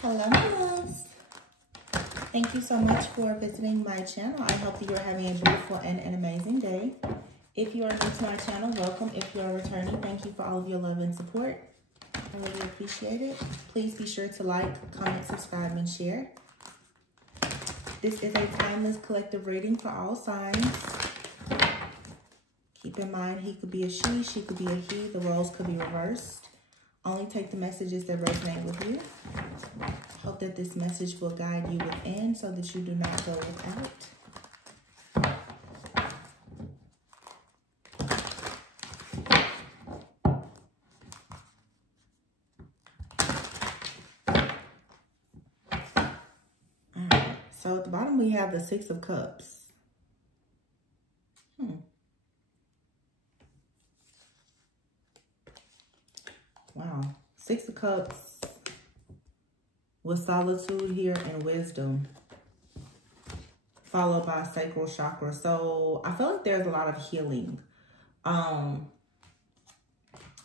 Hello, my loves. Thank you so much for visiting my channel. I hope that you're having a beautiful and an amazing day. If you are new to my channel, welcome. If you are returning, thank you for all of your love and support. I really appreciate it. Please be sure to like, comment, subscribe, and share. This is a timeless collective reading for all signs. Keep in mind, he could be a she could be a he. The roles could be reversed. Only take the messages that resonate with you. Hope that this message will guide you within so that you do not go without. Alright, so at the bottom we have the Six of Cups. Wow, Six of Cups with solitude here and wisdom, followed by sacral chakra. So I feel like there's a lot of healing.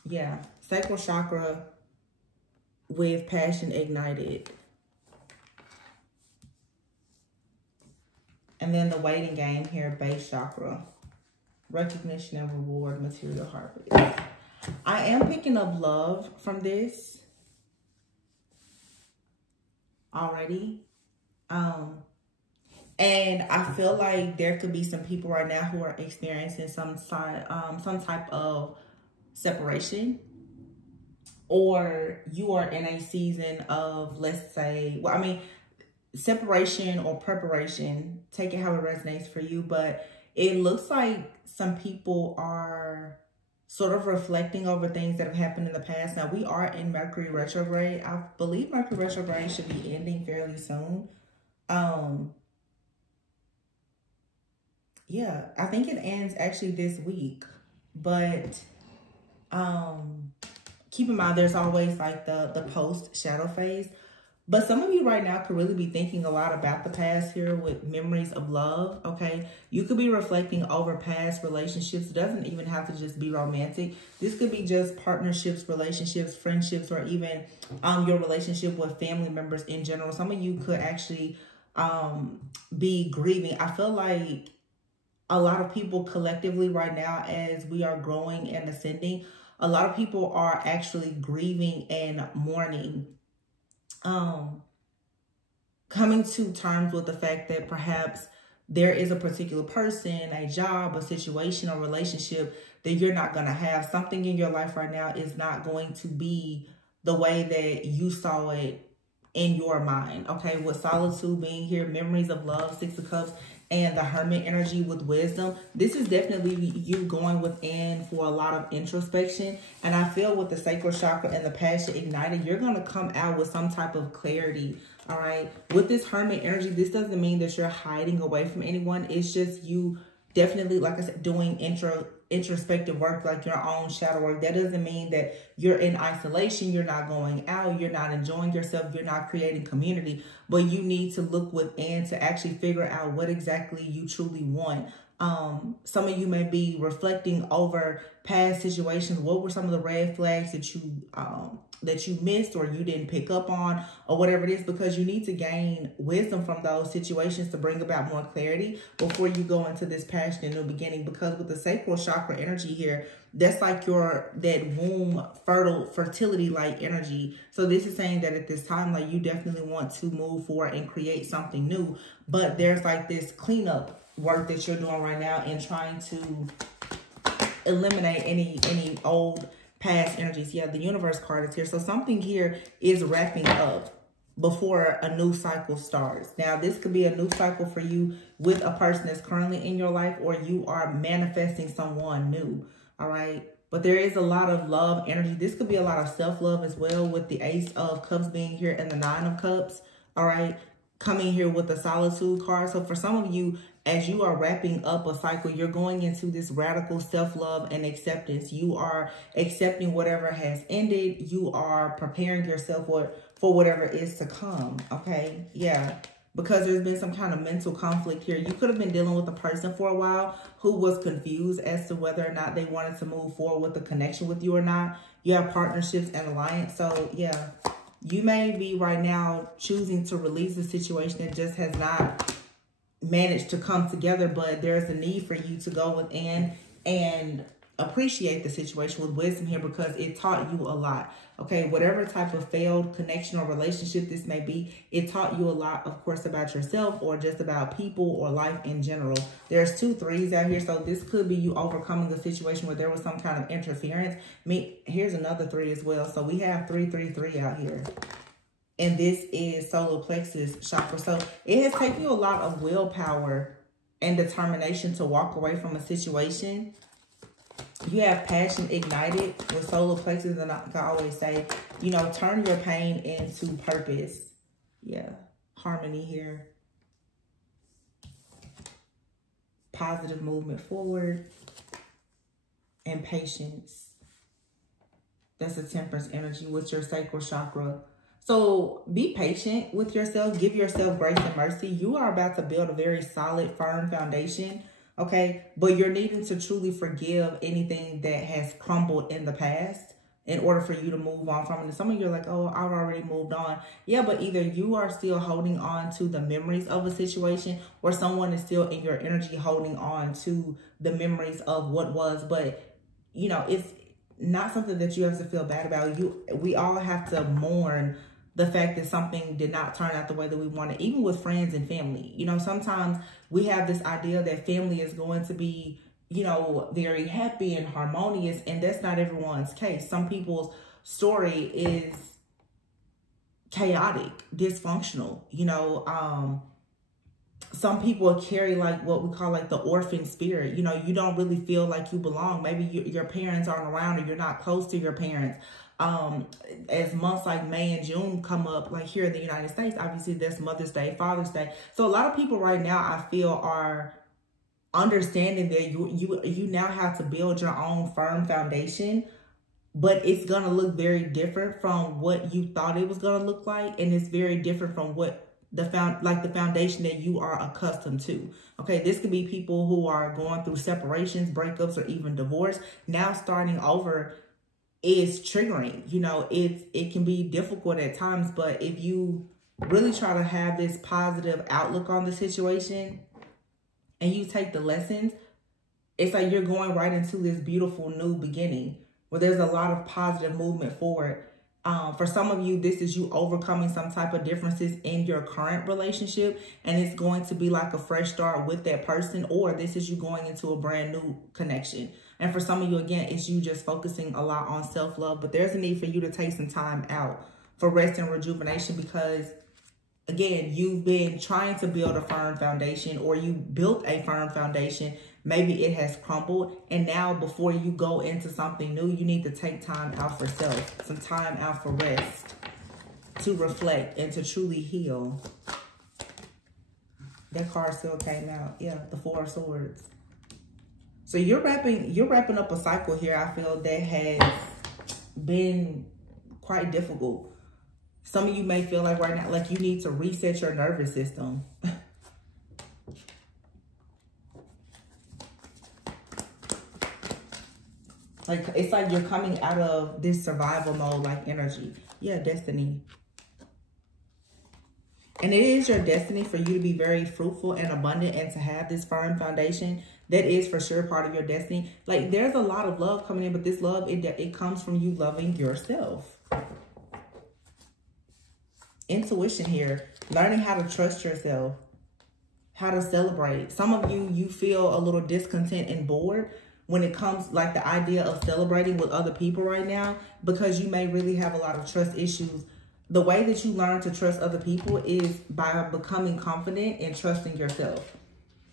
Yeah, sacral chakra with passion ignited. And then the waiting game here, base chakra, recognition and reward, material harvest. I am picking up love from this already. And I feel like there could be some people right now who are experiencing some type of separation, or you are in a season of, let's say, well, I mean, separation or preparation, take it how it resonates for you, but it looks like some people are sort of reflecting over things that have happened in the past. Now, we are in Mercury retrograde. I believe Mercury retrograde should be ending fairly soon. Yeah, I think it ends actually this week. But keep in mind, there's always like the post-shadow phase. But some of you right now could really be thinking a lot about the past here with memories of love, okay? You could be reflecting over past relationships. It doesn't even have to just be romantic. This could be just partnerships, relationships, friendships, or even your relationship with family members in general. Some of you could actually be grieving. I feel like a lot of people collectively right now, as we are growing and ascending, a lot of people are actually grieving and mourning. Coming to terms with the fact that perhaps there is a particular person, a job, a situation, or relationship that you're not going to have. Something in your life right now is not going to be the way that you saw it in your mind. Okay, with solitude being here, memories of love, Six of Cups, and the Hermit energy with wisdom. This is definitely you going within for a lot of introspection. And I feel with the sacral chakra and the passion ignited, you're going to come out with some type of clarity. All right. With this Hermit energy, this doesn't mean that you're hiding away from anyone. It's just you definitely, like I said, doing introspective work, like your own shadow work. That doesn't mean that you're in isolation, you're not going out, you're not enjoying yourself, you're not creating community, but you need to look within to actually figure out what exactly you truly want. Some of you may be reflecting over past situations. What were some of the red flags that you missed or you didn't pick up on, or whatever it is, because you need to gain wisdom from those situations to bring about more clarity before you go into this passionate new beginning. Because with the sacral chakra energy here, that's like that womb fertility like energy. So this is saying that at this time, like, you definitely want to move forward and create something new, but there's like this cleanup work that you're doing right now and trying to eliminate any old past energies. Yeah, the universe card is here. So something here is wrapping up before a new cycle starts. Now, this could be a new cycle for you with a person that's currently in your life, or you are manifesting someone new. All right. But there is a lot of love energy. This could be a lot of self-love as well, with the Ace of Cups being here and the Nine of Cups. All right. Coming here with the Solitude card. So for some of you, as you are wrapping up a cycle, you're going into this radical self-love and acceptance. You are accepting whatever has ended. You are preparing yourself for whatever is to come. Okay. Yeah. Because there's been some kind of mental conflict here. You could have been dealing with a person for a while who was confused as to whether or not they wanted to move forward with a connection with you or not. You have partnerships and alliance. So yeah, You may be right now choosing to release a situation that just has not managed to come together, but there's a need for you to go within and appreciate the situation with wisdom here, because it taught you a lot. Okay, whatever type of failed connection or relationship this may be, it taught you a lot, of course, about yourself or just about people or life in general. There's 2 3s out here, so this could be you overcoming a situation where there was some kind of interference. Here's another 3 as well. So we have 3 3 3 out here. And this is solar plexus chakra. So it has taken you a lot of willpower and determination to walk away from a situation. You have passion ignited with solar plexus, and I always say, you know, turn your pain into purpose. Yeah, harmony here. Positive movement forward and patience. That's a temperance energy with your sacral chakra. So be patient with yourself. Give yourself grace and mercy. You are about to build a very solid, firm foundation. Okay, but you're needing to truly forgive anything that has crumbled in the past in order for you to move on from it. And some of you are like, oh, I've already moved on. Yeah, but either you are still holding on to the memories of a situation, or someone is still in your energy holding on to the memories of what was. But, you know, it's not something that you have to feel bad about. We all have to mourn the fact that something did not turn out the way that we wanted, even with friends and family. You know, sometimes we have this idea that family is going to be, you know, very happy and harmonious, and that's not everyone's case. Some people's story is chaotic, dysfunctional. You know, some people carry like what we call like the orphan spirit. You know, you don't really feel like you belong. Maybe your parents aren't around, or you're not close to your parents. As months like May and June come up, like here in the United States, obviously there's Mother's Day, Father's Day. So a lot of people right now, I feel, are understanding that you now have to build your own firm foundation, but it's going to look very different from what you thought it was going to look like. And it's very different from what the foundation that you are accustomed to. Okay, this could be people who are going through separations, breakups, or even divorce. Now starting over is triggering. You know, it can be difficult at times, but if you really try to have this positive outlook on the situation and you take the lessons, it's like you're going right into this beautiful new beginning where there's a lot of positive movement forward. For some of you, this is you overcoming some type of differences in your current relationship, and it's going to be like a fresh start with that person, or this is you going into a brand new connection. And for some of you, again, it's you just focusing a lot on self-love, but there's a need for you to take some time out for rest and rejuvenation, because again, you've been trying to build a firm foundation, or you built a firm foundation. Maybe it has crumbled, and now before you go into something new, you need to take time out for self, some time out for rest, to reflect and to truly heal. That card still came out. Yeah, the 4 of Swords. So you're wrapping up a cycle here, I feel, that has been quite difficult. Some of you may feel like right now, like you need to reset your nervous system. Like, it's like you're coming out of this survival mode, like energy. Yeah, destiny. And it is your destiny for you to be very fruitful and abundant and to have this firm foundation. That is for sure part of your destiny. Like, there's a lot of love coming in, but this love, it comes from you loving yourself. Intuition here. Learning how to trust yourself. How to celebrate. Some of you, you feel a little discontent and bored when it comes, like, the idea of celebrating with other people right now, because you may really have a lot of trust issues. The way that you learn to trust other people is by becoming confident and trusting yourself.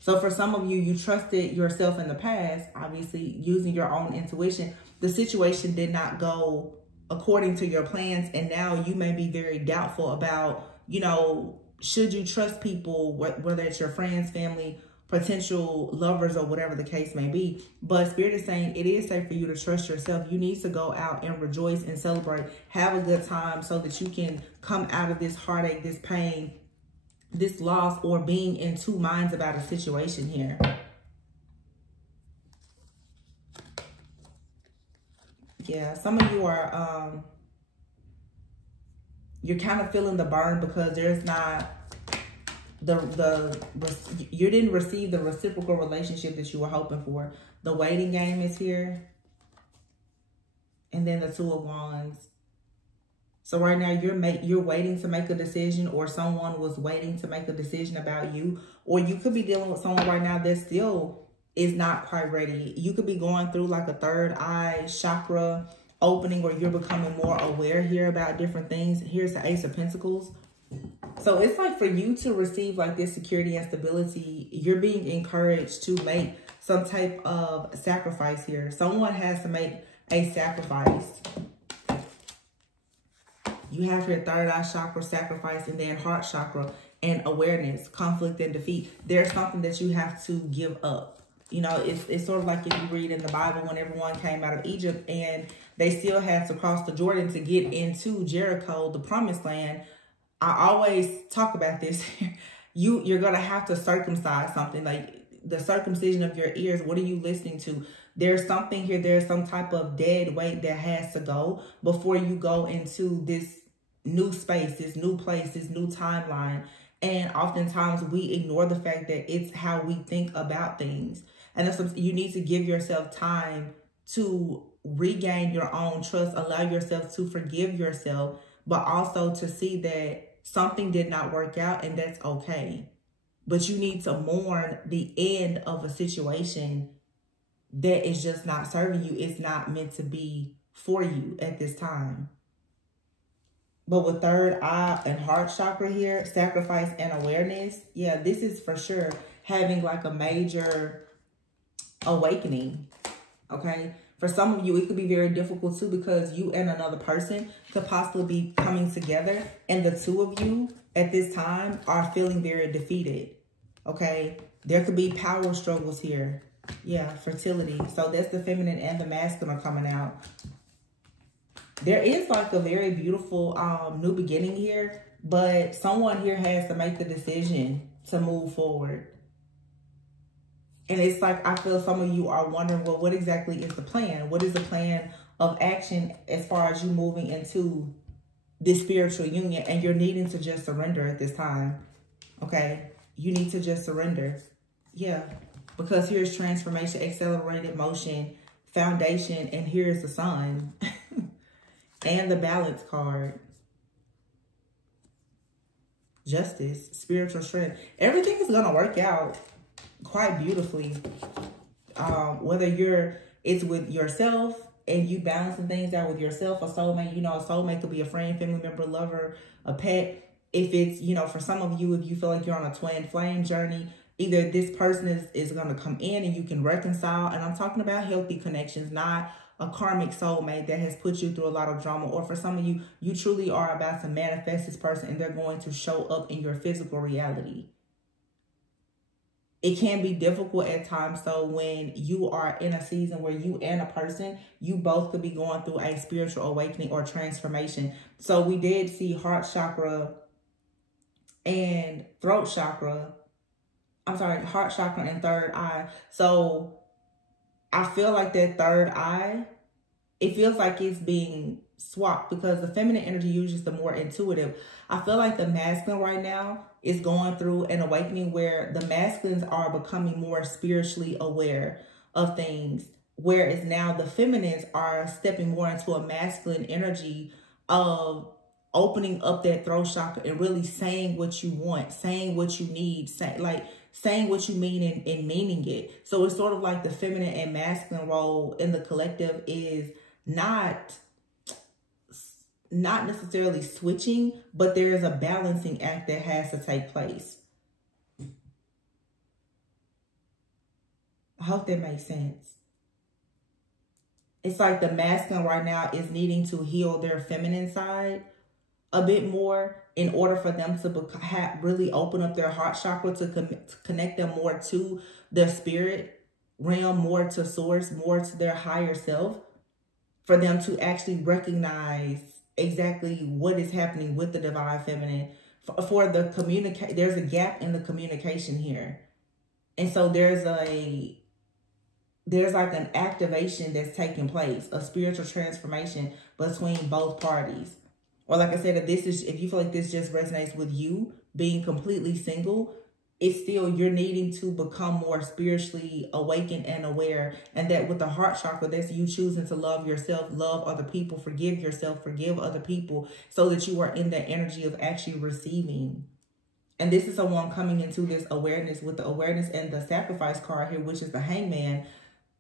So for some of you, you trusted yourself in the past, obviously using your own intuition. The situation did not go according to your plans, and now you may be very doubtful about, you know, should you trust people, whether it's your friends, family, potential lovers, or whatever the case may be. But Spirit is saying it is safe for you to trust yourself. You need to go out and rejoice and celebrate. Have a good time so that you can come out of this heartache, this pain, this loss, or being in 2 minds about a situation here. Yeah, some of you are you're kind of feeling the burn because there's not you didn't receive the reciprocal relationship that you were hoping for. The waiting game is here. And then the Two of Wands. So right now you're waiting to make a decision, or someone was waiting to make a decision about you, or you could be dealing with someone right now that still is not quite ready. You could be going through like a third eye chakra opening, where you're becoming more aware here about different things. Here's the Ace of Pentacles. So it's like for you to receive like this security and stability, you're being encouraged to make some type of sacrifice here. Someone has to make a sacrifice. You have your third eye chakra, sacrifice, and then heart chakra and awareness, conflict and defeat. There's something that you have to give up. You know, it's sort of like if you read in the Bible when everyone came out of Egypt and they still had to cross the Jordan to get into Jericho, the promised land. I always talk about this. You're going to have to circumcise something, like the circumcision of your ears. What are you listening to? There's something here. There's some type of dead weight that has to go before you go into this new space, this new place, this new timeline. And oftentimes we ignore the fact that it's how we think about things. And that's what you need to give yourself time to regain your own trust, allow yourself to forgive yourself, but also to see that something did not work out, and that's okay. But you need to mourn the end of a situation that is just not serving you. It's not meant to be for you at this time. But with third eye and heart chakra here, sacrifice and awareness, yeah, this is for sure having like a major awakening, okay? For some of you, it could be very difficult too, because you and another person could possibly be coming together, and the two of you at this time are feeling very defeated, okay? There could be power struggles here. Yeah, fertility. So that's the feminine and the masculine are coming out. There is like a very beautiful new beginning here, but someone here has to make the decision to move forward. And it's like, I feel some of you are wondering, well, what exactly is the plan? What is the plan of action as far as you moving into this spiritual union? And you're needing to just surrender at this time, okay? You need to just surrender. Yeah, because here's transformation, accelerated motion, foundation, and here's the sun. And the balance card. Justice, spiritual strength. Everything is going to work out quite beautifully. Whether it's with yourself and you balancing things out with yourself, a soulmate, you know, a soulmate could be a friend, family member, lover, a pet. If it's, you know, for some of you, if you feel like you're on a twin flame journey, either this person is going to come in and you can reconcile. And I'm talking about healthy connections, not a karmic soulmate that has put you through a lot of drama. Or for some of you, you truly are about to manifest this person and they're going to show up in your physical reality. It can be difficult at times. So when you are in a season where you and a person, you both could be going through a spiritual awakening or transformation. So we did see heart chakra and throat chakra. I'm sorry, heart chakra and third eye. So I feel like that third eye, it feels like it's being swapped, because the feminine energy usually is the more intuitive. I feel like the masculine right now is going through an awakening where the masculines are becoming more spiritually aware of things, whereas now the feminines are stepping more into a masculine energy of opening up that throat chakra and really saying what you want, saying what you need, saying what you mean and meaning it. So it's sort of like the feminine and masculine role in the collective is not necessarily switching, but there is a balancing act that has to take place. I hope that makes sense. It's like the masculine right now is needing to heal their feminine side a bit more in order for them to really open up their heart chakra to connect them more to their spirit realm, more to source, more to their higher self, for them to actually recognize exactly what is happening with the divine feminine. For the there's a gap in the communication here. And so there's like an activation that's taking place, a spiritual transformation between both parties. Or like I said, if you feel like this just resonates with you being completely single, it's still, you're needing to become more spiritually awakened and aware. And that with the heart chakra, that's you choosing to love yourself, love other people, forgive yourself, forgive other people, so that you are in the energy of actually receiving. And this is someone coming into this awareness with the awareness and the sacrifice card here, which is the Hangman.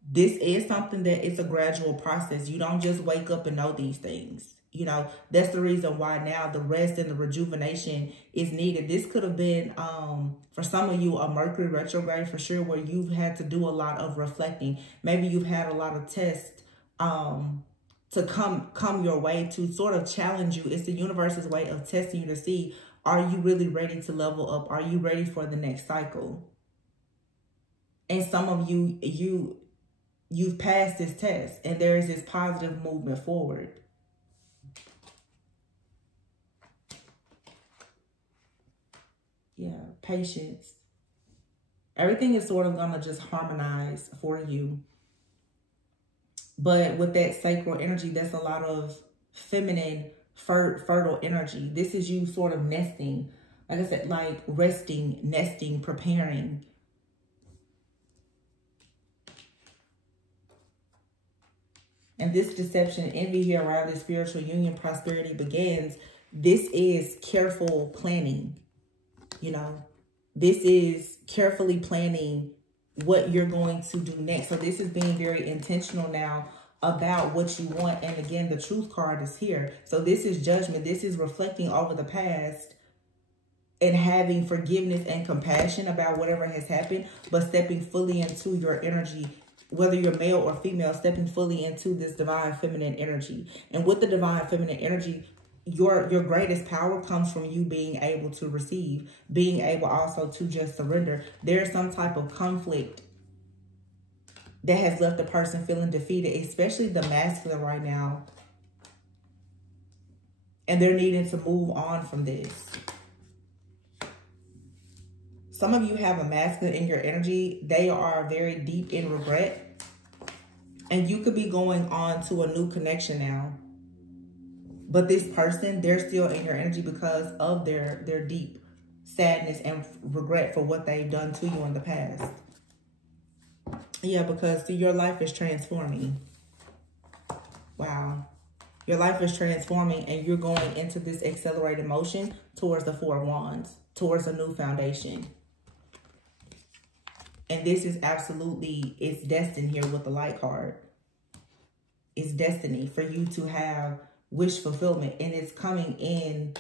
This is something that it's a gradual process. You don't just wake up and know these things. You know, that's the reason why now the rest and the rejuvenation is needed. This could have been, for some of you, a Mercury retrograde for sure, where you've had to do a lot of reflecting. Maybe you've had a lot of tests to come your way to sort of challenge you. It's the universe's way of testing you to see, are you really ready to level up? Are you ready for the next cycle? And some of you've passed this test, and there is this positive movement forward. Yeah, patience. Everything is sort of going to just harmonize for you. But with that sacral energy, that's a lot of feminine, fertile energy. This is you sort of nesting. Like I said, like resting, nesting, preparing. And this deception, envy here around this spiritual union, prosperity begins. This is careful planning. You know, this is carefully planning what you're going to do next. So this is being very intentional now about what you want. And again, the truth card is here. So this is judgment. This is reflecting over the past and having forgiveness and compassion about whatever has happened, but stepping fully into your energy, whether you're male or female, stepping fully into this divine feminine energy. And with the divine feminine energy, your greatest power comes from you being able to receive, being able also to just surrender. There's some type of conflict that has left the person feeling defeated, especially the masculine right now. And they're needing to move on from this. Some of you have a masculine in your energy. They are very deep in regret. And you could be going on to a new connection now. But this person, they're still in your energy because of their deep sadness and regret for what they've done to you in the past. Yeah, because see, your life is transforming. Wow. Your life is transforming and you're going into this accelerated motion towards the Four of Wands, towards a new foundation. And this is absolutely, it's destined here with the light card. It's destiny for you to have wish fulfillment, and it's coming in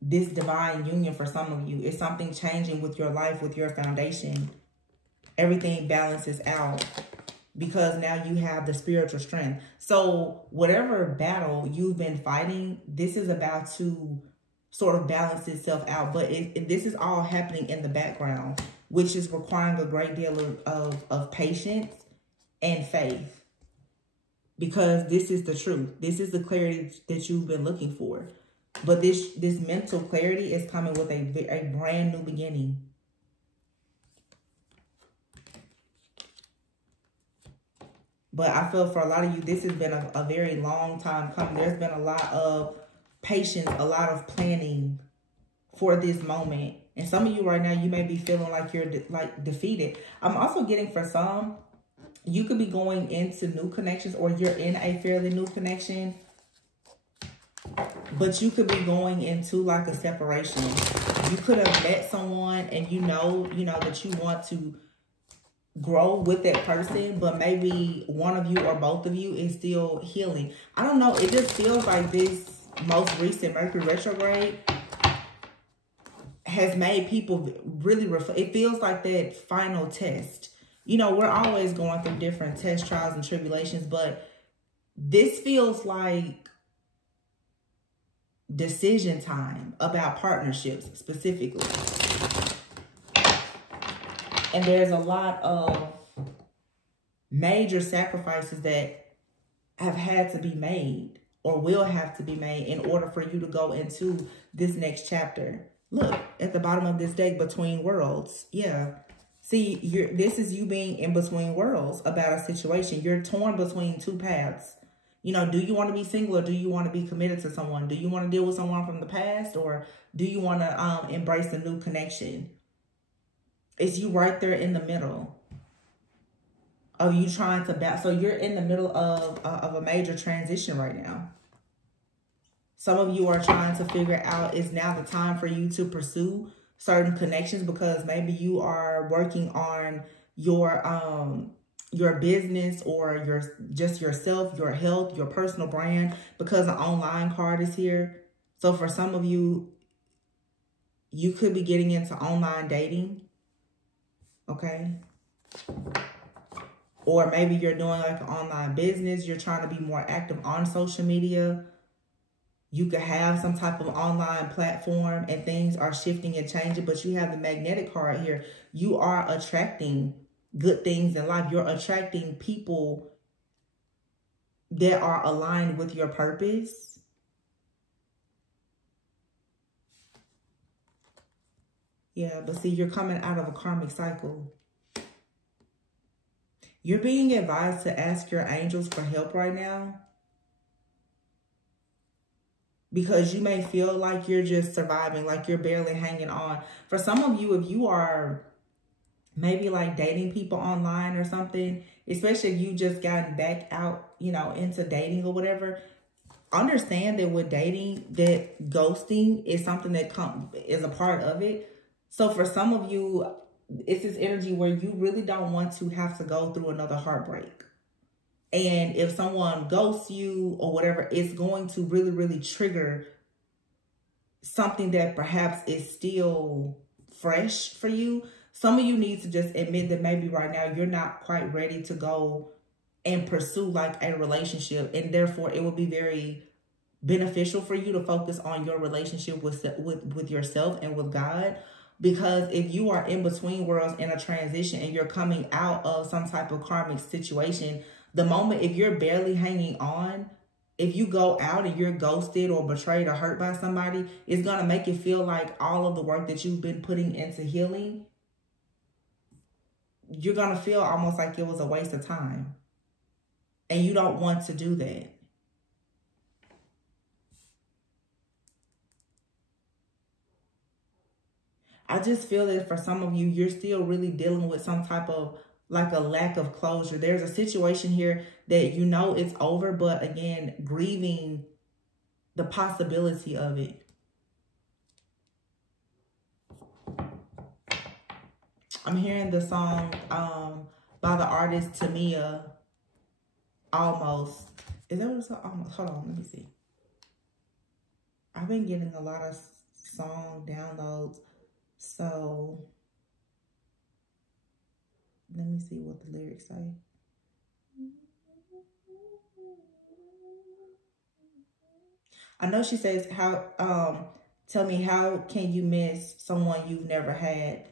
this divine union for some of you. It's something changing with your life, with your foundation. Everything balances out because now you have the spiritual strength. So whatever battle you've been fighting, this is about to sort of balance itself out. But this is all happening in the background, which is requiring a great deal of patience and faith. Because this is the truth. This is the clarity that you've been looking for. But this mental clarity is coming with a brand new beginning. But I feel for a lot of you, this has been a very long time coming. There's been a lot of patience, a lot of planning for this moment. And some of you right now, you may be feeling like you're defeated. I'm also getting for some, you could be going into new connections, or you're in a fairly new connection, but you could be going into like a separation. You could have met someone and you know that you want to grow with that person, but maybe one of you or both of you is still healing. I don't know. It just feels like this most recent Mercury retrograde has made people really reflect. It feels like that final test. You know, we're always going through different tests, trials, and tribulations, but this feels like decision time about partnerships specifically. And there's a lot of major sacrifices that have had to be made or will have to be made in order for you to go into this next chapter. Look, at the bottom of this deck, between worlds. Yeah. See, this is you being in between worlds about a situation. You're torn between two paths. You know, do you want to be single or do you want to be committed to someone? Do you want to deal with someone from the past or do you want to embrace a new connection? It's you right there in the middle of you trying to balance. So you're in the middle of a major transition right now. Some of you are trying to figure out, is now the time for you to pursue certain connections because maybe you are working on your business or just yourself, your health, your personal brand, because the online card is here. So for some of you, you could be getting into online dating, okay? Or maybe you're doing like an online business. You're trying to be more active on social media. You could have some type of online platform and things are shifting and changing, but you have the magnetic card here. You are attracting good things in life. You're attracting people that are aligned with your purpose. Yeah, but see, you're coming out of a karmic cycle. You're being advised to ask your angels for help right now. Because you may feel like you're just surviving, like you're barely hanging on. For some of you, if you are maybe like dating people online or something, especially if you just gotten back out, you know, into dating or whatever, understand that with dating, that ghosting is something that is a part of it. So for some of you, it's this energy where you really don't want to have to go through another heartbreak. And if someone ghosts you or whatever, it's going to really, really trigger something that perhaps is still fresh for you. Some of you need to just admit that maybe right now you're not quite ready to go and pursue like a relationship. And therefore, it will be very beneficial for you to focus on your relationship with yourself and with God. Because if you are in between worlds in a transition and you're coming out of some type of karmic situation, the moment, if you're barely hanging on, if you go out and you're ghosted or betrayed or hurt by somebody, it's going to make it feel like all of the work that you've been putting into healing, you're going to feel almost like it was a waste of time. And you don't want to do that. I just feel that for some of you, you're still really dealing with some type of like a lack of closure. There's a situation here that you know it's over, but again, grieving the possibility of it. I'm hearing the song by the artist Tamia, Almost. Is that what it's called? Almost. Hold on, let me see. I've been getting a lot of song downloads, so let me see what the lyrics say. I know she says, tell me, how can you miss someone you've never had?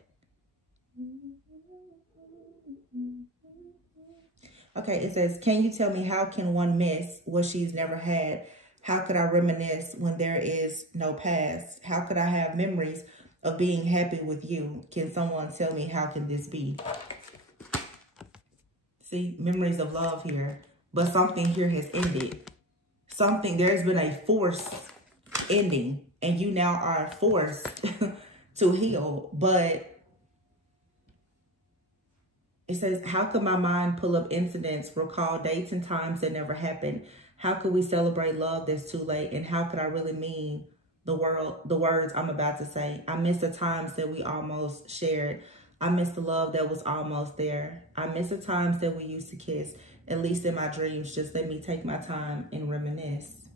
Okay, it says, can you tell me how can one miss what she's never had? How could I reminisce when there is no past? How could I have memories of being happy with you? Can someone tell me how can this be? See, memories of love here. But something here has ended. There's been a forced ending. And you now are forced to heal. But it says, how could my mind pull up incidents, recall dates and times that never happened? How could we celebrate love that's too late? And how could I really mean the words I'm about to say? I miss the times that we almost shared. I miss the love that was almost there. I miss the times that we used to kiss. At least in my dreams, just let me take my time and reminisce.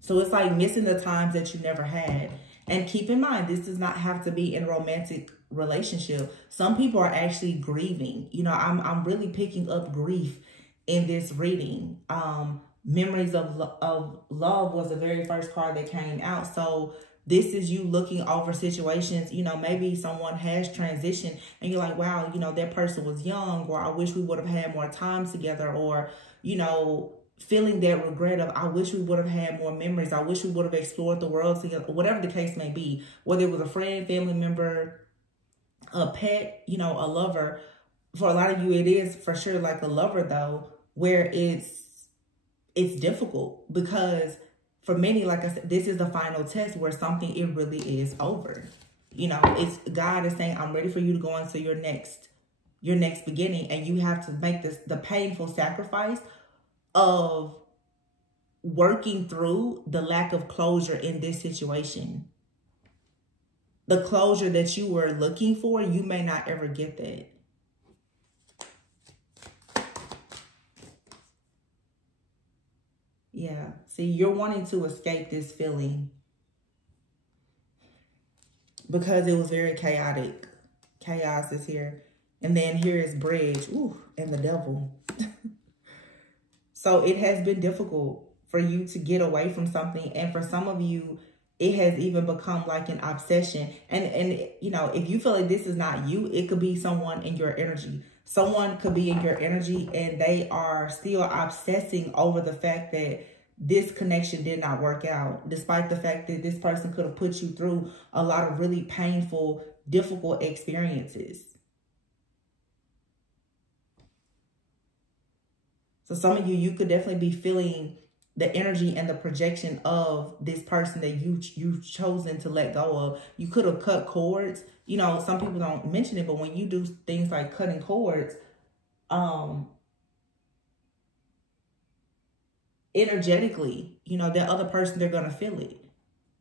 So it's like missing the times that you never had. And keep in mind, this does not have to be in a romantic relationship. Some people are actually grieving. You know, I'm really picking up grief in this reading. Memories of love was the very first card that came out. So this is you looking over situations. You know, maybe someone has transitioned and you're like, wow, you know, that person was young, or I wish we would have had more time together, or, you know, feeling that regret of, I wish we would have had more memories. I wish we would have explored the world together, whatever the case may be, whether it was a friend, family member, a pet, you know, a lover. For a lot of you, it is for sure like a lover though, where it's it's difficult because for many, like I said, this is the final test where something, it really is over. You know, it's God is saying, I'm ready for you to go into your next beginning. And you have to make the painful sacrifice of working through the lack of closure in this situation. The closure that you were looking for, you may not ever get that. Yeah. See, you're wanting to escape this feeling because it was very chaotic. Chaos is here. And then here is bridge. Ooh, and the devil. So it has been difficult for you to get away from something. And for some of you, it has even become like an obsession. And you know, if you feel like this is not you, it could be someone in your energy. Someone could be in your energy and they are still obsessing over the fact that this connection did not work out, despite the fact that this person could have put you through a lot of really painful, difficult experiences. So some of you could definitely be feeling the energy and the projection of this person that you've chosen to let go of. You could have cut cords. You know, some people don't mention it, but when you do things like cutting cords, energetically, you know, that other person, they're going to feel it.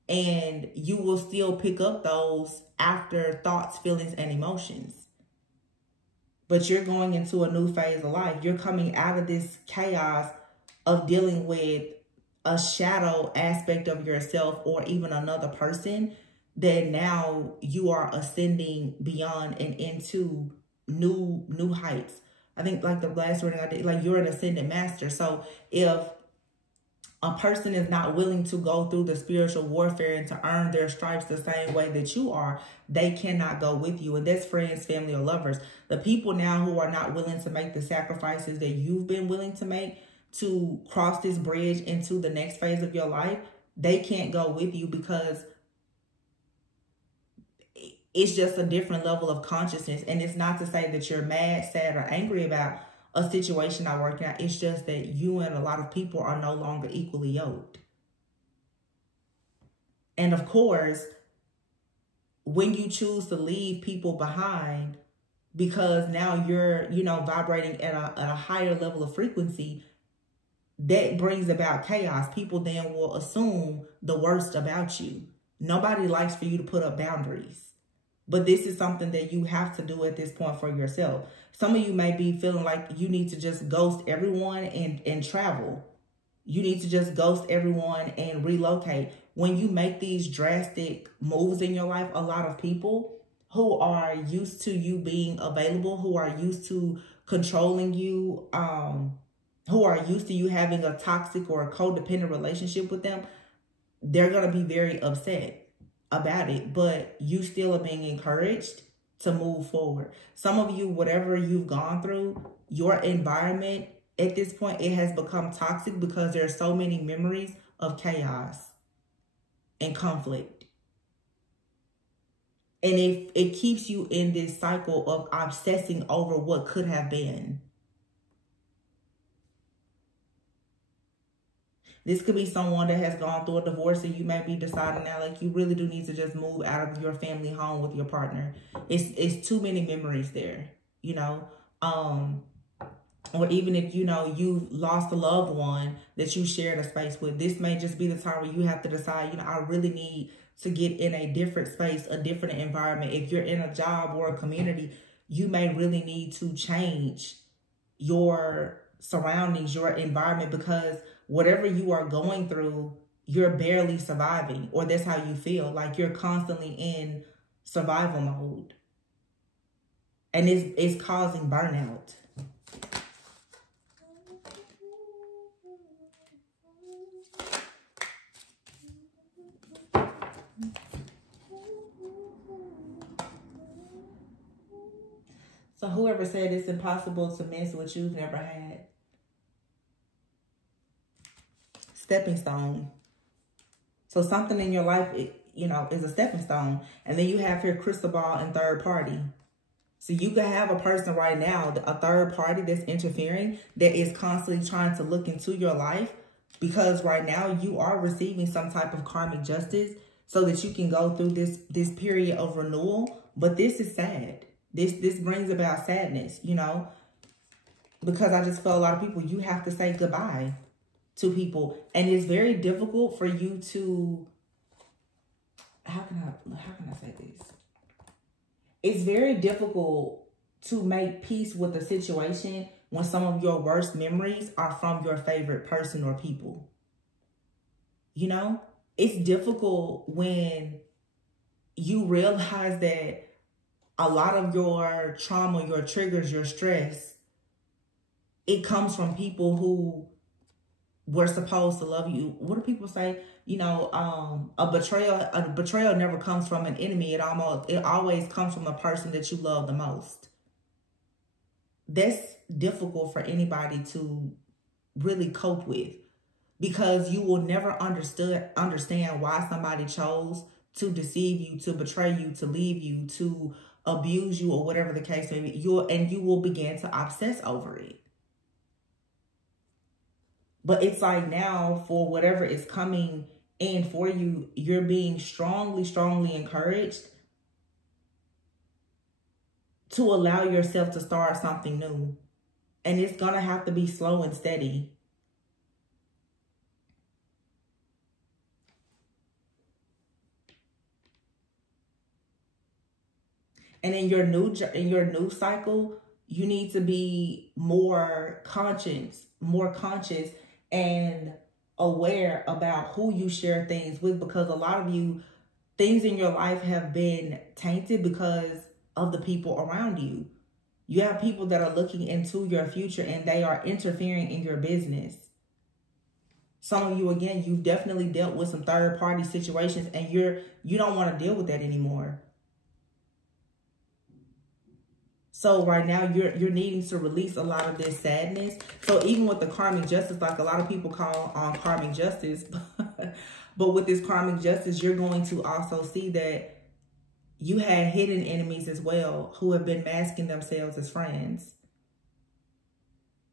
And you will still pick up those after thoughts, feelings, and emotions. But you're going into a new phase of life. You're coming out of this chaos of dealing with a shadow aspect of yourself or even another person, that now you are ascending beyond and into new heights. I think like the last reading I did, like you're an ascended master. So if a person is not willing to go through the spiritual warfare and to earn their stripes the same way that you are, they cannot go with you. And that's friends, family, or lovers. The people now who are not willing to make the sacrifices that you've been willing to make to cross this bridge into the next phase of your life, they can't go with you because it's just a different level of consciousness. And it's not to say that you're mad, sad, or angry about a situation not working out. It's just that you and a lot of people are no longer equally yoked. And of course, when you choose to leave people behind because now you're, you know, vibrating at a higher level of frequency, that brings about chaos. People then will assume the worst about you. Nobody likes for you to put up boundaries. But this is something that you have to do at this point for yourself. Some of you may be feeling like you need to just ghost everyone and travel. You need to just ghost everyone and relocate. When you make these drastic moves in your life, a lot of people who are used to you being available, who are used to controlling you, who are used to you having a toxic or a codependent relationship with them, they're going to be very upset about it. But you still are being encouraged to move forward. Some of you, whatever you've gone through, your environment at this point, it has become toxic because there are so many memories of chaos and conflict. And if it keeps you in this cycle of obsessing over what could have been. This could be someone that has gone through a divorce and you may be deciding now, like, you really do need to just move out of your family home with your partner. It's too many memories there, you know. Or even if, you know, you've lost a loved one that you shared a space with, this may just be the time where you have to decide, you know, I really need to get in a different space, a different environment. If you're in a job or a community, you may really need to change your surroundings, your environment, because whatever you are going through, you're barely surviving, or that's how you feel. Like you're constantly in survival mode. And it's causing burnout. So whoever said it's impossible to miss what you've never had. Stepping stone. So something in your life, you know, is a stepping stone. And then you have here crystal ball and third party. So you could have a person right now, a third party that's interfering, that is constantly trying to look into your life Because right now you are receiving some type of karmic justice so that you can go through this period of renewal. But this is sad. This brings about sadness, you know, because I just feel a lot of people, you have to say goodbye to people. And it's very difficult for you to, how can I say this? It's very difficult to make peace with a situation when some of your worst memories are from your favorite person or people. You know, it's difficult when you realize that a lot of your trauma, your triggers, your stress, it comes from people who were supposed to love you. What do people say? You know, a betrayal never comes from an enemy. It always comes from the person that you love the most. That's difficult for anybody to really cope with, because you will never understand why somebody chose to deceive you, to betray you, to leave you, to abuse you, or whatever the case may be. You will begin to obsess over it. But it's like now, for whatever is coming in for you, you're being strongly, strongly encouraged to allow yourself to start something new. And it's going to have to be slow and steady. And in your new cycle, you need to be more conscious and aware about who you share things with, because a lot of you, things in your life have been tainted because of the people around you. You have people that are looking into your future and they are interfering in your business. Some of you, again, you've definitely dealt with some third-party situations and you don't want to deal with that anymore. So right now you're needing to release a lot of this sadness. So even with the karmic justice, like a lot of people call on karmic justice, but with this karmic justice, you're going to also see that you had hidden enemies as well who have been masking themselves as friends.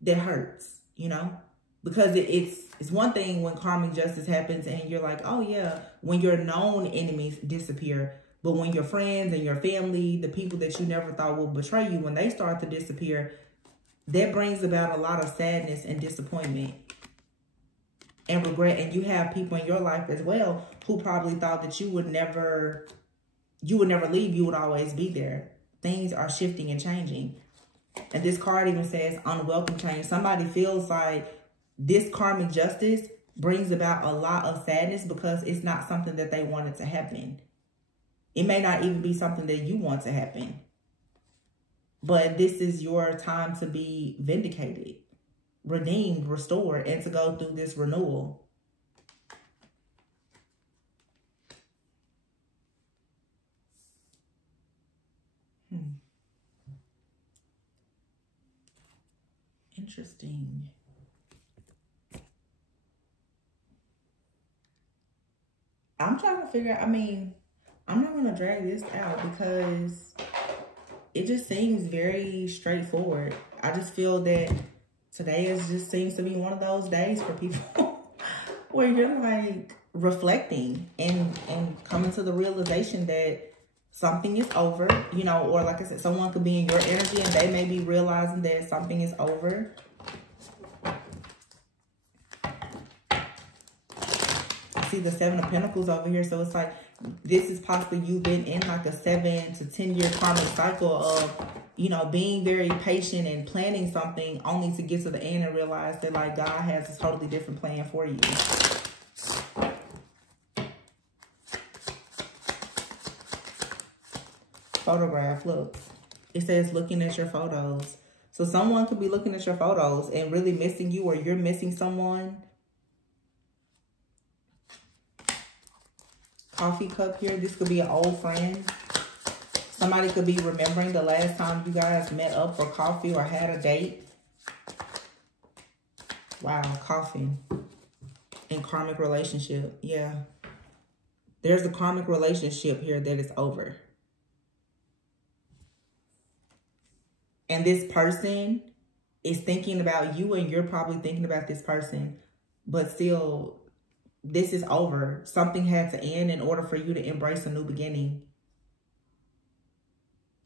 That hurts, you know, because it's one thing when karmic justice happens and you're like, oh yeah, when your known enemies disappear. But when your friends and your family, the people that you never thought would betray you, when they start to disappear, that brings about a lot of sadness and disappointment and regret. And you have people in your life as well who probably thought that you would never leave. You would always be there. Things are shifting and changing. And this card even says unwelcome change. Somebody feels like this karmic justice brings about a lot of sadness because it's not something that they wanted to happen. It may not even be something that you want to happen. But this is your time to be vindicated, redeemed, restored, and to go through this renewal. Interesting. I'm trying to figure out, I'm not going to drag this out because it just seems very straightforward. I just feel that today just seems to be one of those days for people where you're like reflecting and coming to the realization that something is over, you know, or like I said, someone could be in your energy and they may be realizing that something is over. I see the 7 of Pentacles over here. So it's like, this is possibly you've been in like a 7 to 10 year karmic cycle of, you know, being very patient and planning something only to get to the end and realize that like God has a totally different plan for you. Photograph, look. It says looking at your photos. So someone could be looking at your photos and really missing you, or you're missing someone. Coffee cup here. This could be an old friend. Somebody could be remembering the last time you guys met up for coffee or had a date. Wow, coffee and karmic relationship. Yeah. There's a karmic relationship here that is over. And this person is thinking about you and you're probably thinking about this person. but still, this is over. Something had to end in order for you to embrace a new beginning.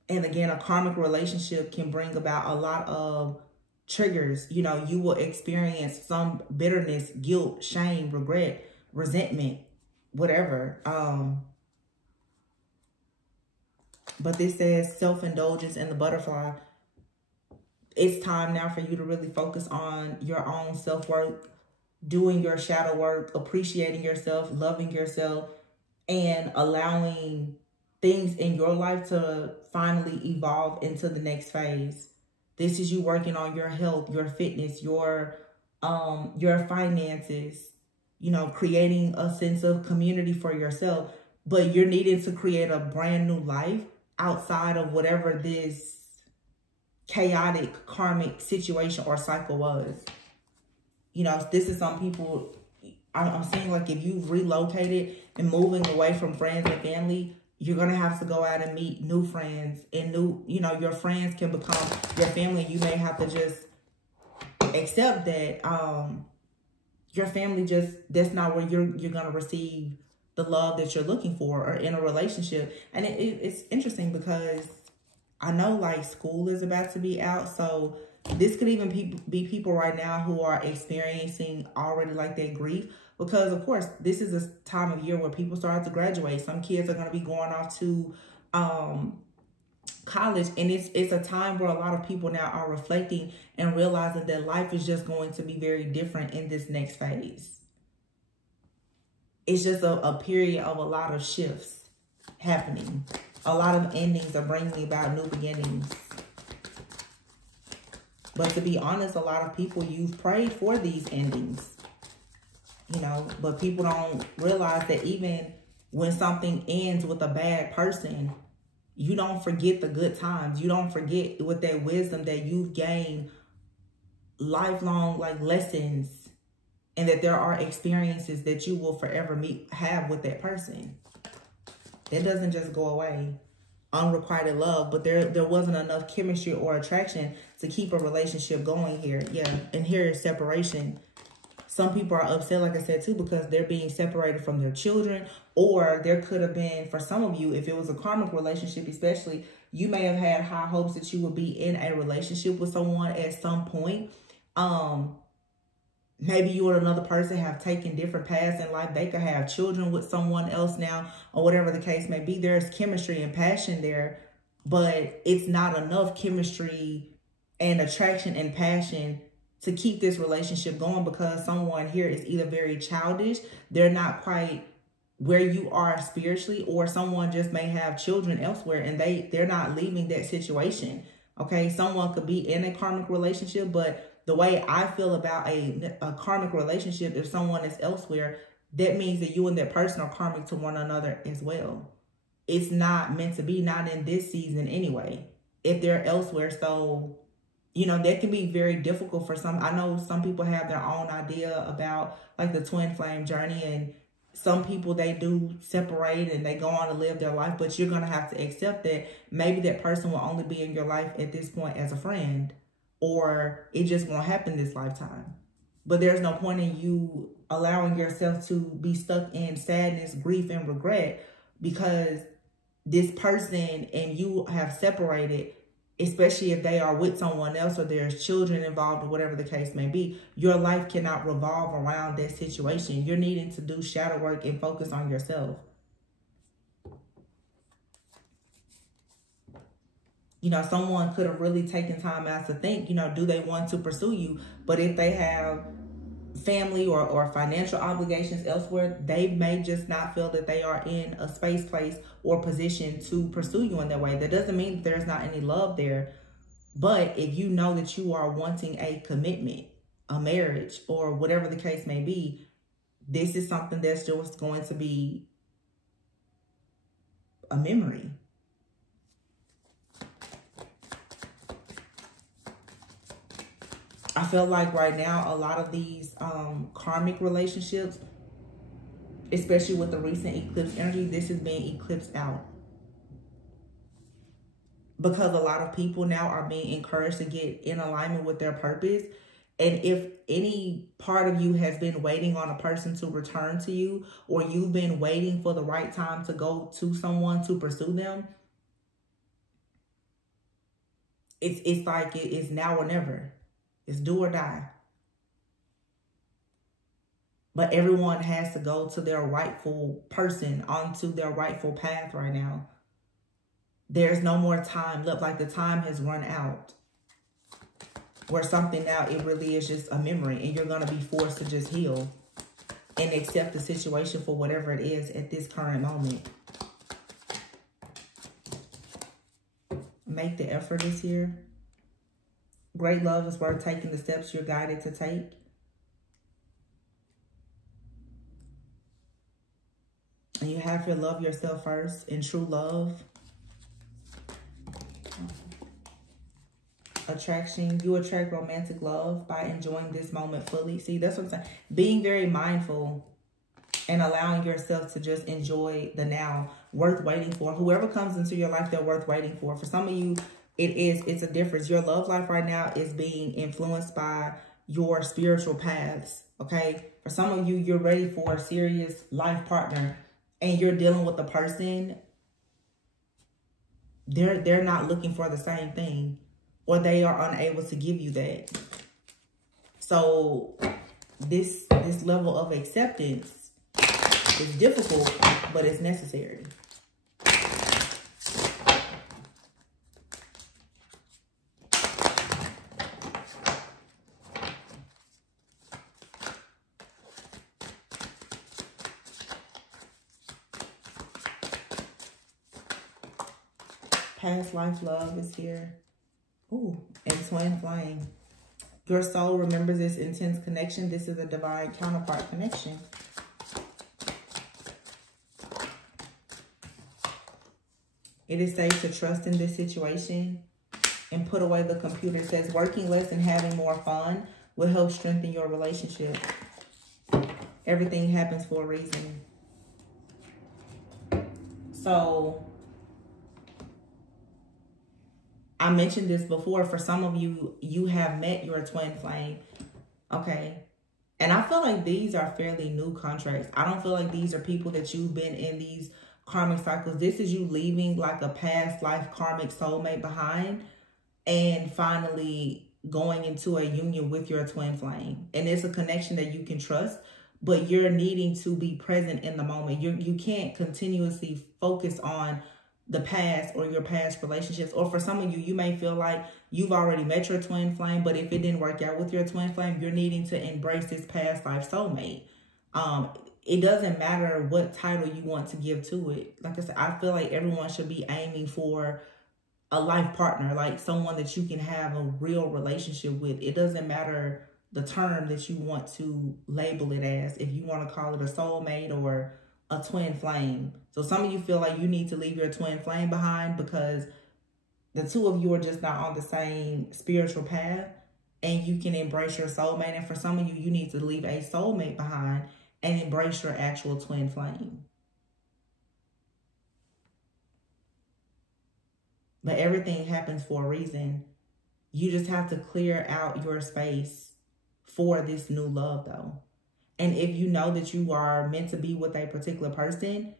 And again, a karmic relationship can bring about a lot of triggers. You know, you will experience some bitterness, guilt, shame, regret, resentment, whatever. But this says self-indulgence and the butterfly. It's time now for you to really focus on your own self-worth, doing your shadow work, appreciating yourself, loving yourself, and allowing things in your life to finally evolve into the next phase. This is you working on your health, your fitness, your finances, you know, creating a sense of community for yourself. But you're needing to create a brand new life outside of whatever this chaotic karmic situation or cycle was. You know, this is some people, I'm saying, like, if you've relocated and moving away from friends and family, you're going to have to go out and meet new friends and new, you know, your friends can become your family. You may have to just accept that your family just, that's not where you're going to receive the love that you're looking for or in a relationship. And it's interesting because I know, like, school is about to be out. So this could even be people right now who are experiencing already, like, that grief. Because, of course, this is a time of year where people start to graduate. Some kids are going to be going off to college. And it's a time where a lot of people now are reflecting and realizing that life is just going to be very different in this next phase. It's just a period of a lot of shifts happening. A lot of endings are bringing about new beginnings. But to be honest, a lot of people, you've prayed for these endings. You know, but people don't realize that even when something ends with a bad person, you don't forget the good times. You don't forget with that wisdom that you've gained lifelong, like, lessons, and that there are experiences that you will forever have with that person. It doesn't just go away. Unrequited love, but there wasn't enough chemistry or attraction to keep a relationship going here. Yeah, and here is separation. Some people are upset, like I said, too, because they're being separated from their children. Or there could have been, for some of you, if it was a karmic relationship especially, you may have had high hopes that you would be in a relationship with someone at some point. Maybe you and another person have taken different paths in life. They could have children with someone else now, or whatever the case may be. There's chemistry and passion there, but it's not enough chemistry and attraction and passion to keep this relationship going, because someone here is either very childish, they're not quite where you are spiritually, or someone just may have children elsewhere and they're not leaving that situation. Okay, someone could be in a karmic relationship, but the way I feel about a karmic relationship, if someone is elsewhere, that means that you and that person are karmic to one another as well. It's not meant to be, not in this season anyway, if they're elsewhere. So, you know, that can be very difficult for some. I know some people have their own idea about, like, the twin flame journey, and some people, they do separate and they go on to live their life, but you're going to have to accept that maybe that person will only be in your life at this point as a friend, or it just won't happen this lifetime. But there's no point in you allowing yourself to be stuck in sadness, grief, and regret because this person and you have separated, especially if they are with someone else or there's children involved or whatever the case may be. Your life cannot revolve around that situation. You're needing to do shadow work and focus on yourself. You know, someone could have really taken time out to think, you know, do they want to pursue you? But if they have family or financial obligations elsewhere, they may just not feel that they are in a space, place, or position to pursue you in that way. That doesn't mean that there's not any love there. But if you know that you are wanting a commitment, a marriage, or whatever the case may be, this is something that's just going to be a memory. I feel like right now, a lot of these karmic relationships, especially with the recent eclipse energy, this is being eclipsed out. Because a lot of people now are being encouraged to get in alignment with their purpose And if any part of you has been waiting on a person to return to you, or you've been waiting for the right time to go to someone to pursue them, it's like it's now or never. It's do or die. But everyone has to go to their rightful person, onto their rightful path right now. There's no more time left. Like the time has run out. Where something now, it really is just a memory. And you're going to be forced to just heal. And accept the situation for whatever it is at this current moment. Make the effort is here. Great love is worth taking the steps you're guided to take. And you have to love yourself first in true love. Attraction. You attract romantic love by enjoying this moment fully. See, that's what I'm saying. Being very mindful and allowing yourself to just enjoy the now. Worth waiting for. Whoever comes into your life, they're worth waiting for. For some of you, it's a difference. Your love life right now is being influenced by your spiritual paths. Okay. For some of you, you're ready for a serious life partner. And you're dealing with a person, they're not looking for the same thing, or they are unable to give you that. So this level of acceptance is difficult, but it's necessary. Past life love is here. Ooh, and twin flame. Your soul remembers this intense connection. This is a divine counterpart connection. It is safe to trust in this situation and put away the computer. It says working less and having more fun will help strengthen your relationship. Everything happens for a reason. So I mentioned this before. For some of you, you have met your twin flame. Okay. And I feel like these are fairly new contracts. I don't feel like these are people that you've been in these karmic cycles. This is you leaving like a past life karmic soulmate behind and finally going into a union with your twin flame. And it's a connection that you can trust, but you're needing to be present in the moment. You can't continuously focus on the past or your past relationships. Or for some of you, you may feel like you've already met your twin flame, but if it didn't work out with your twin flame, you're needing to embrace this past life soulmate. It doesn't matter what title you want to give to it. Like I said, I feel like everyone should be aiming for a life partner, like someone that you can have a real relationship with. It doesn't matter the term that you want to label it as, if you want to call it a soulmate or a twin flame. So some of you feel like you need to leave your twin flame behind because the two of you are just not on the same spiritual path, and you can embrace your soulmate. And for some of you, you need to leave a soulmate behind and embrace your actual twin flame. But everything happens for a reason. You just have to clear out your space for this new love though. And if you know that you are meant to be with a particular person,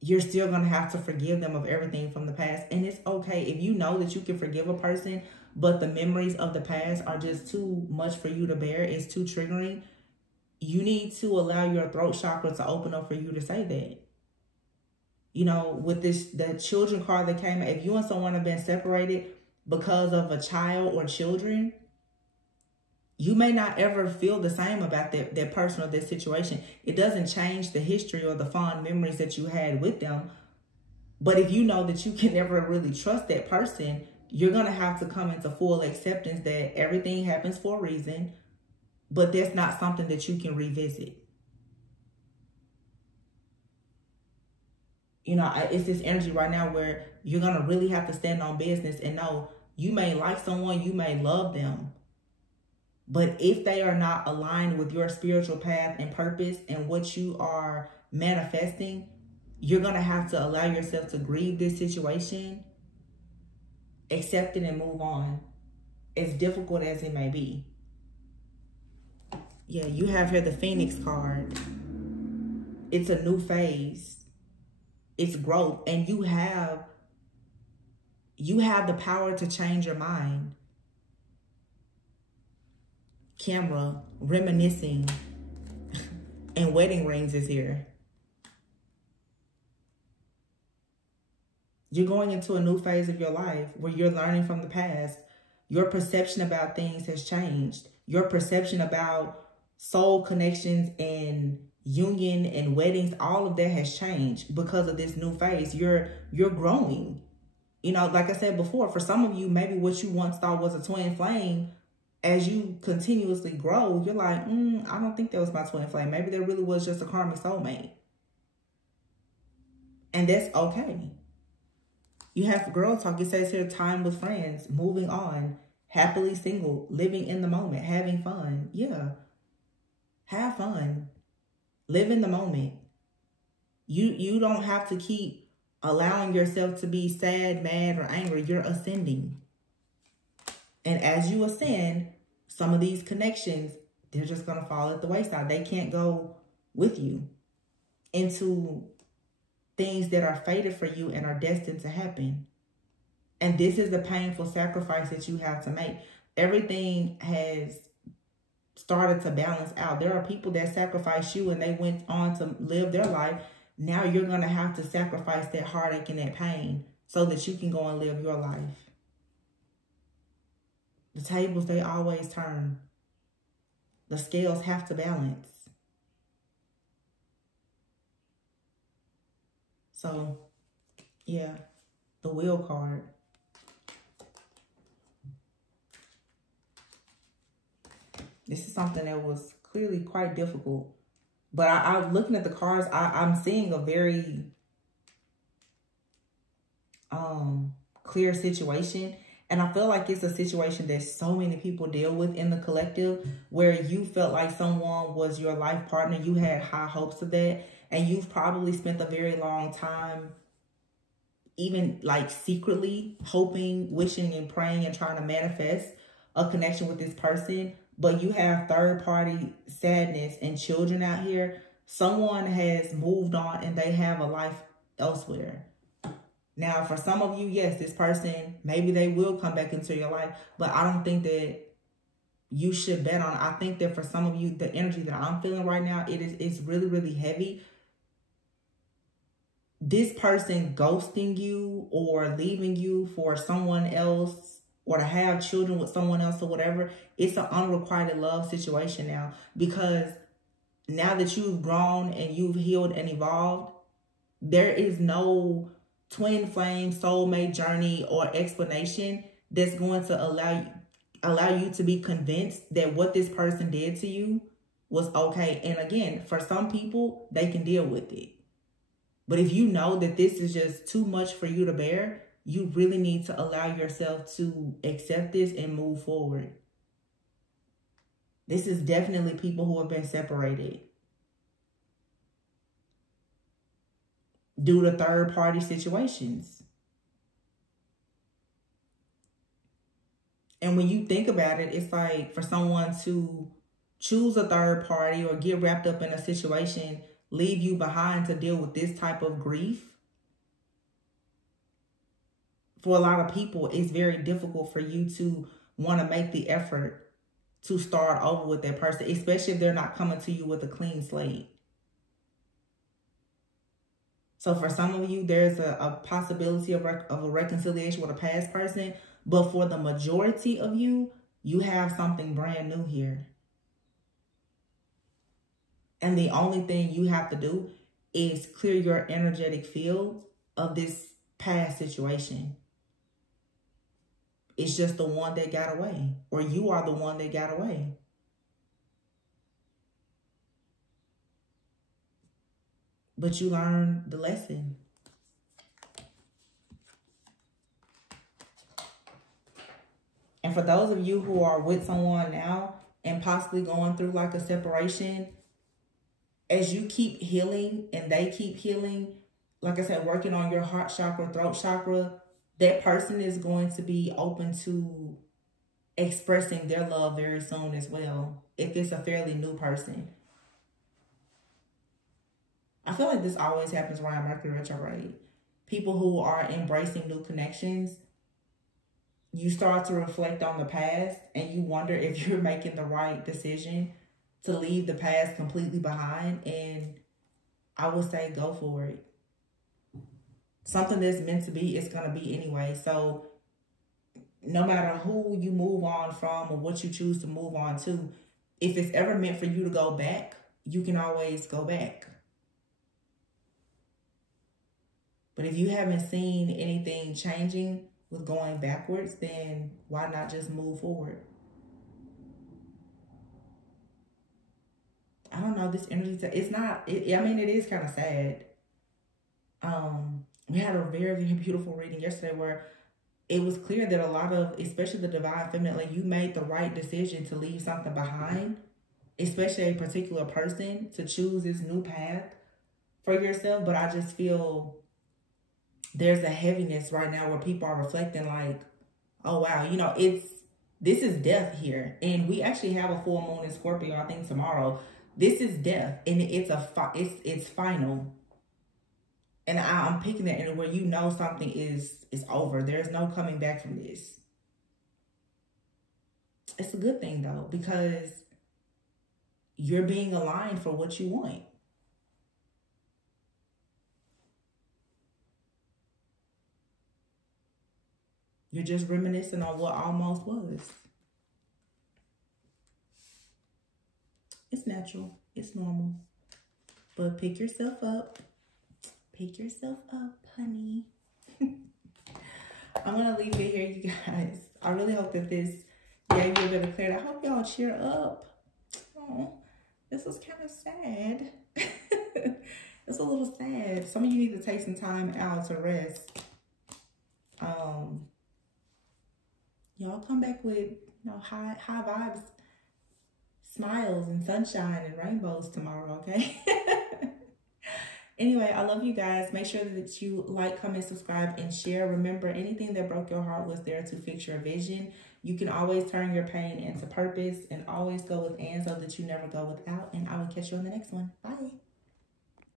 you're still going to have to forgive them of everything from the past. And it's okay if you know that you can forgive a person, but the memories of the past are just too much for you to bear. It's too triggering. You need to allow your throat chakra to open up for you to say that. You know, with the children card that came, if you and someone have been separated because of a child or children, you may not ever feel the same about that person or that situation. It doesn't change the history or the fond memories that you had with them. But if you know that you can never really trust that person, you're going to have to come into full acceptance that everything happens for a reason, but that's not something that you can revisit. You know, it's this energy right now where you're going to really have to stand on business and know you may like someone, you may love them, but if they are not aligned with your spiritual path and purpose and what you are manifesting, you're going to have to allow yourself to grieve this situation, accept it, and move on. as difficult as it may be. Yeah, you have here the Phoenix card. It's a new phase. It's growth. And you have the power to change your mind. Camera, reminiscing, and wedding rings is here. You're going into a new phase of your life where you're learning from the past. Your perception about things has changed. Your perception about soul connections and union and weddings, all of that has changed because of this new phase. You're growing. You know, like I said before, for some of you, maybe what you once thought was a twin flame, as you continuously grow, you're like, I don't think that was my twin flame. Maybe there really was just a karmic soulmate. And that's okay. You have girl talk. It says here, time with friends, moving on, happily single, living in the moment, having fun. Yeah. Have fun. Live in the moment. You don't have to keep allowing yourself to be sad, mad, or angry. You're ascending. And as you ascend, some of these connections, they're just going to fall at the wayside. They can't go with you into things that are fated for you and are destined to happen. And this is the painful sacrifice that you have to make. Everything has started to balance out. There are people that sacrifice you and they went on to live their life. Now you're going to have to sacrifice that heartache and that pain so that you can go and live your life. The tables, they always turn. The scales have to balance. So, yeah, the Wheel card. This is something that was clearly quite difficult. But I'm looking at the cards, I'm seeing a very clear situation. And I feel like it's a situation that so many people deal with in the collective, where you felt like someone was your life partner. You had high hopes of that. And you've probably spent a very long time even like secretly hoping, wishing, and praying and trying to manifest a connection with this person. But you have third-party sadness and children out here. Someone has moved on and they have a life elsewhere. Now, for some of you, yes, this person, maybe they will come back into your life, but I don't think that you should bet on it. I think that for some of you, the energy that I'm feeling right now, it's really, really heavy. This person ghosting you or leaving you for someone else or to have children with someone else or whatever, it's an unrequited love situation now. Because now that you've grown and you've healed and evolved, there is no twin flame, soulmate journey or explanation that's going to allow you to be convinced that what this person did to you was okay. And again, for some people, they can deal with it. But if you know that this is just too much for you to bear, you really need to allow yourself to accept this and move forward. This is definitely people who have been separated due to third-party situations. And when you think about it, it's like for someone to choose a third party or get wrapped up in a situation, leave you behind to deal with this type of grief. For a lot of people, it's very difficult for you to want to make the effort to start over with that person, especially if they're not coming to you with a clean slate. So for some of you, there's a possibility of a reconciliation with a past person. But for the majority of you, you have something brand new here. And the only thing you have to do is clear your energetic field of this past situation. It's just the one that got away, or you are the one that got away. But you learned the lesson. And for those of you who are with someone now and possibly going through like a separation, as you keep healing and they keep healing, like I said, working on your heart chakra, throat chakra, that person is going to be open to expressing their love very soon as well, if it's a fairly new person. I feel like this always happens around Mercury retrograde. People who are embracing new connections, you start to reflect on the past and you wonder if you're making the right decision to leave the past completely behind. And I would say go for it. Something that's meant to be, it's going to be anyway. So no matter who you move on from or what you choose to move on to, if it's ever meant for you to go back, you can always go back. But if you haven't seen anything changing with going backwards, then why not just move forward? I don't know, this energy, it's not, I mean, it is kind of sad. We had a very, very beautiful reading yesterday where it was clear that a lot of, especially the divine feminine, like you made the right decision to leave something behind, especially a particular person, to choose this new path for yourself. But I just feel there's a heaviness right now where people are reflecting like, oh, wow, you know, this is death here. And we actually have a full moon in Scorpio, I think tomorrow. This is death, and it's final. And I'm picking that in where you know something is over. There's no coming back from this. It's a good thing though, because you're being aligned for what you want. You're just reminiscing on what almost was. It's natural. It's normal. But pick yourself up. Pick yourself up, honey. I'm going to leave it here, you guys. I really hope that this gave you a bit of clarity. I hope y'all cheer up. Oh, this was kind of sad. It's a little sad. Some of you need to take some time out to rest. Y'all come back with, you know, high vibes, smiles and sunshine and rainbows tomorrow, okay? Anyway, I love you guys. Make sure that you like, comment, subscribe, and share. Remember, anything that broke your heart was there to fix your vision. You can always turn your pain into purpose, and always go with and so that you never go without. And I will catch you on the next one. Bye.